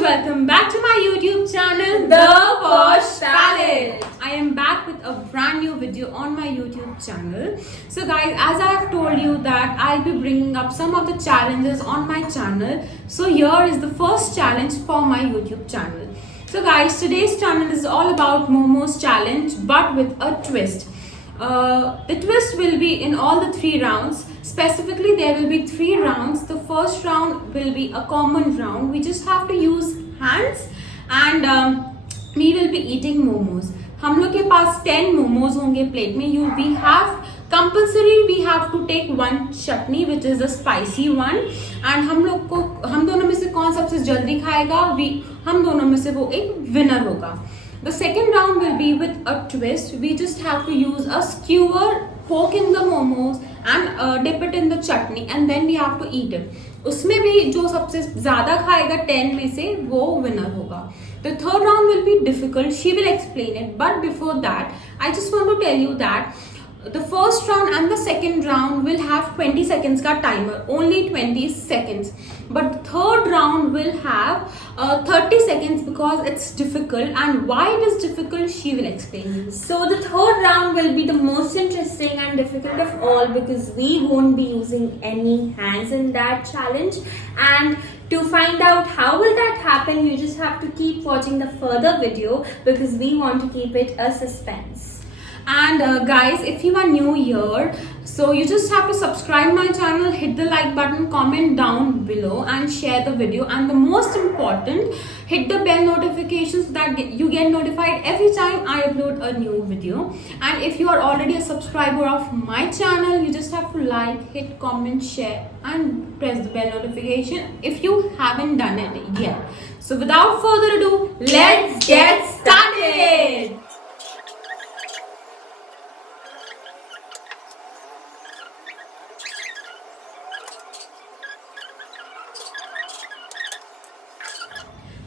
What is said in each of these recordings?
welcome back to my YouTube channel, The Posh Palette. I am back with a brand new video on my YouTube channel. So guys, as I have told you that I'll be bringing up some of the challenges on my channel. So here is the first challenge for my YouTube channel. So guys, today's channel is all about Momo's challenge but with a twist. The twist will be in all the 3 rounds. Specifically, there will be 3 rounds. The first round will be a common round. We just have to use hands and we will be eating momos. हम लोग के पास 10 momos होंगे plate में. We have compulsory we have to take 1 chutney which is a spicy one. And हम दोनों में से कौन सबसे जल्दी खाएगा, हम दोनों में से वो एक winner होगा. The second round will be with a twist. We just have to use a skewer, poke in the momos and dip it in the chutney and then we have to eat it. उसमें भी जो सबसे ज़्यादा खाएगा 10 में से वो winner होगा. The third round will be difficult. She will explain it. But before that, I just want to tell you that the first round and the second round will have 20 seconds ka timer, only 20 seconds. But the third round will have 30 seconds because it's difficult. And why it is difficult, she will explain you. So the third round will be the most interesting and difficult of all because we won't be using any hands in that challenge. And to find out how will that happen, you just have to keep watching the further video because we want to keep it a suspense. And guys, if you are new here, so you just have to subscribe my channel, hit the like button, comment down below and share the video, and the most important, hit the bell notification so that you get notified every time I upload a new video. And if you are already a subscriber of my channel, you just have to like, hit comment, share and press the bell notification if you haven't done it yet. So without further ado, let's get started.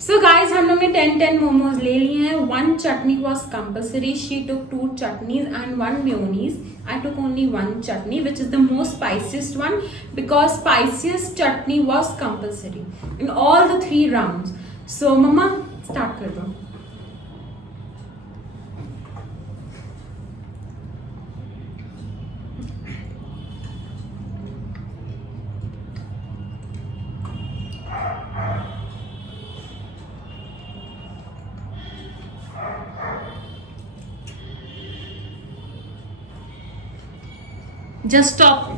So guys, हम लोग ने 10 momos ले लिए हैं. 1 chutney was compulsory. She took 2 chutneys and 1 mayonnaise. I took only 1 chutney, which is the most spiciest one because spiciest chutney was compulsory in all the 3 rounds. So mama, start कर दो. Just stop.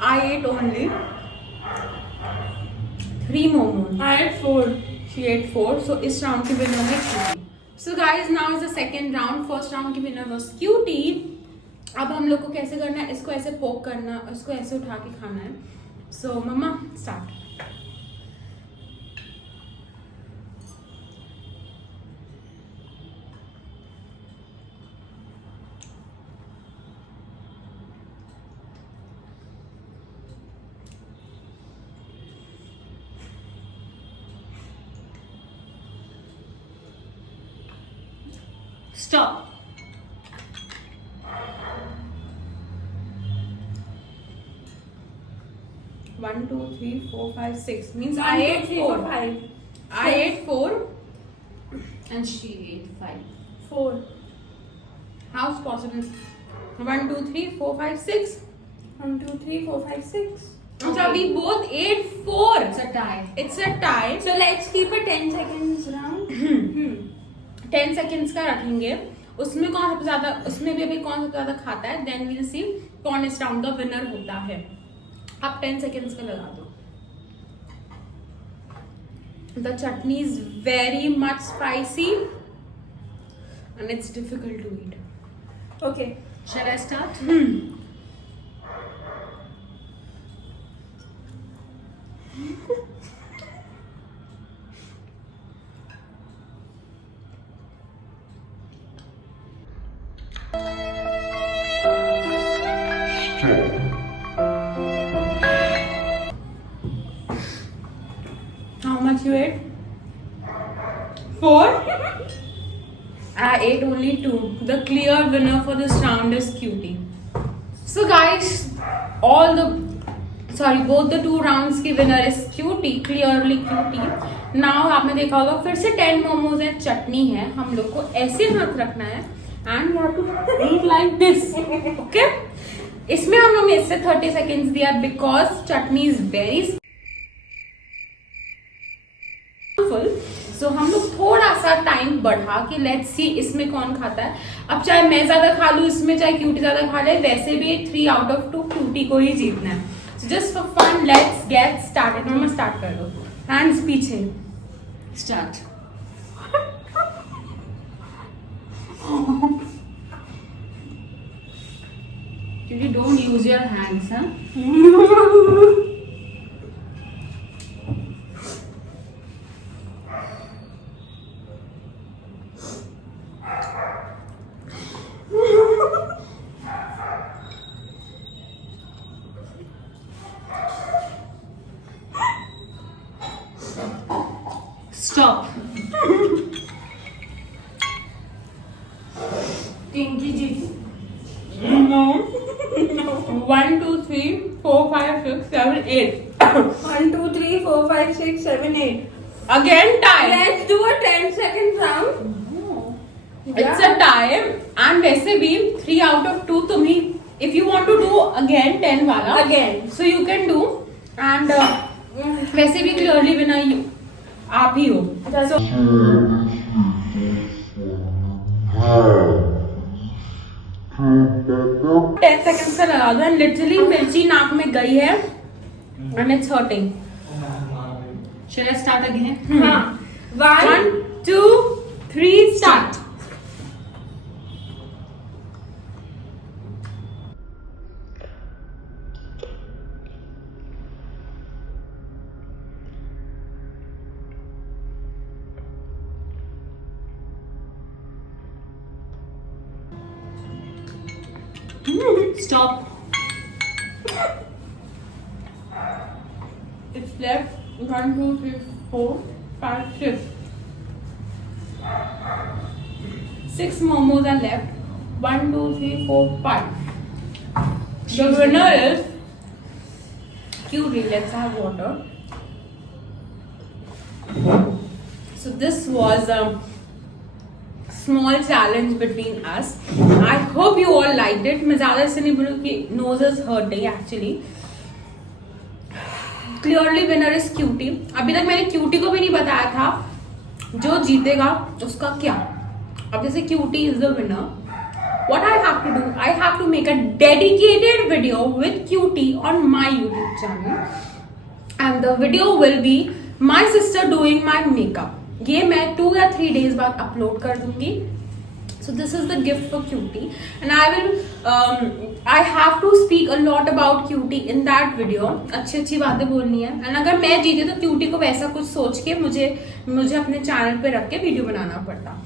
I ate only 3 momos. I ate 4. She ate 4. So इस round की winner है Cutie. So guys, now is the second round. First round की winner was Cutie. अब हम लोग को कैसे करना है, इसको ऐसे poke करना, इसको ऐसे उठा के खाना है. So mama, start. Stop. One, 2, 3, 4, 5, 6 means I ate 4. 5. I ate 4 and she ate 5. 4. How's possible? 1, 2, 3, 4, 5, 6. 1, 2, 3, 4, 5, 6. So we both ate 4. It's a tie. It's a tie. So let's keep a 10 seconds round. 10 seconds का रखेंगे. उसमें कौन सबसे ज्यादा, उसमें भी अभी कौन सबसे ज्यादा खाता है, then we'll see कौन इस राउंड का विनर होता है. आप 10 seconds का लगा दो. The chutney is very much spicy and it's difficult to eat. Okay. Shall I start? How much you ate? 4? I ate only 2. The clear winner for this round is Cutie. So guys, both the 2 rounds की winner is Cutie, clearly Cutie. Now आपने देखा होगा फिर से 10 मोमोज है, चटनी है, हम लोग को ऐसे हाथ रखना है and you have to eat like this, okay? इसमें हम लोग ने इससे 30 seconds दिया because chutney is very full. So हम लोग थोड़ा सा टाइम बढ़ा के लेट्स सी इसमें कौन खाता है. अब चाहे मैं ज्यादा खा लूं इसमें, चाहे क्यूटी ज्यादा खा ले, वैसे भी 3 out of 2 क्यूटी को ही जीतना है. So just for fun, let's get started. मैं स्टार्ट कर दो. Hands पीछे. Start. You don't use your hands, huh? Stop. Pinky ji. No. 1, 2, 3, 4, 5, 6, 7, 8. 1, 2, 3, 4, 5, 6, 7, 8. Again time. Let's do a 10-second round. It's a tie. And वैसे भी 3 out of 2 तुम ही. If you want to do again 10 वाला. Again. So you can do. And वैसे भी clearly winner आप ही हो. So 10 seconds का लगा दो. And literally मिर्ची नाक में गई है. And it's hurting. Shall I start again? हाँ. 1, 2, 3, start. Stop. It's left 1, 2, 3, 4, 5, 6. 6 momos are left. 1, 2, 3, 4, 5. The winner is Cutie. Let's have water. So this was a small challenge between us. I hope you all liked it. मैं ज़्यादा से नहीं बोलूँ कि nose is hurting actually. Clearly winner is Cutie. अभी तक मैंने Cutie को भी नहीं बताया था जो जीतेगा उसका क्या. अब जैसे Cutie is the winner, what I have to do? I have to make a dedicated video with Cutie on my YouTube channel, and the video will be my sister doing my makeup. ये मैं 2 या 3 days बाद upload कर दूंगी. So this is the gift for Cutie, and I have to speak a lot about Cutie in that video. अच्छी बातें बोलनी है. And अगर मैं जीती तो Cutie को वैसा कुछ सोच के मुझे अपने चैनल पे रख के वीडियो बनाना पड़ता.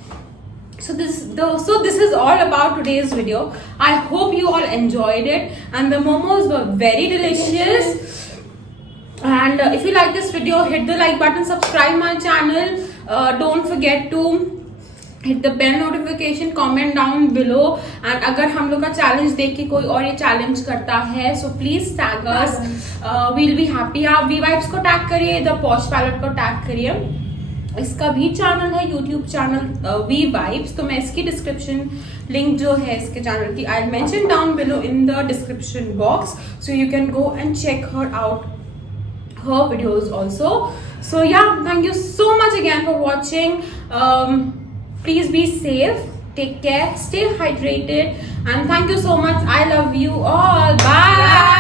So this is all about today's video. I hope you all enjoyed it, and the momos were very delicious. And if you like this video, hit the like button, subscribe my channel. Don't forget to hit the bell notification, comment down below. And अगर हम लोग का challenge देख के कोई और ये challenge करता है, so please tag us. We'll be happy. आप V Vibes को tag करिए, the Posh Palette को tag करिए. इसका भी चैनल है YouTube चैनल V Vibes. तो मैं इसकी डिस्क्रिप्शन लिंक जो है इसके चैनल की I'll mention down below in the description box, so you can go and check her out, her videos also. So yeah, thank you so much again for watching. Please be safe, take care, stay hydrated, and thank you so much. I love you all. Bye.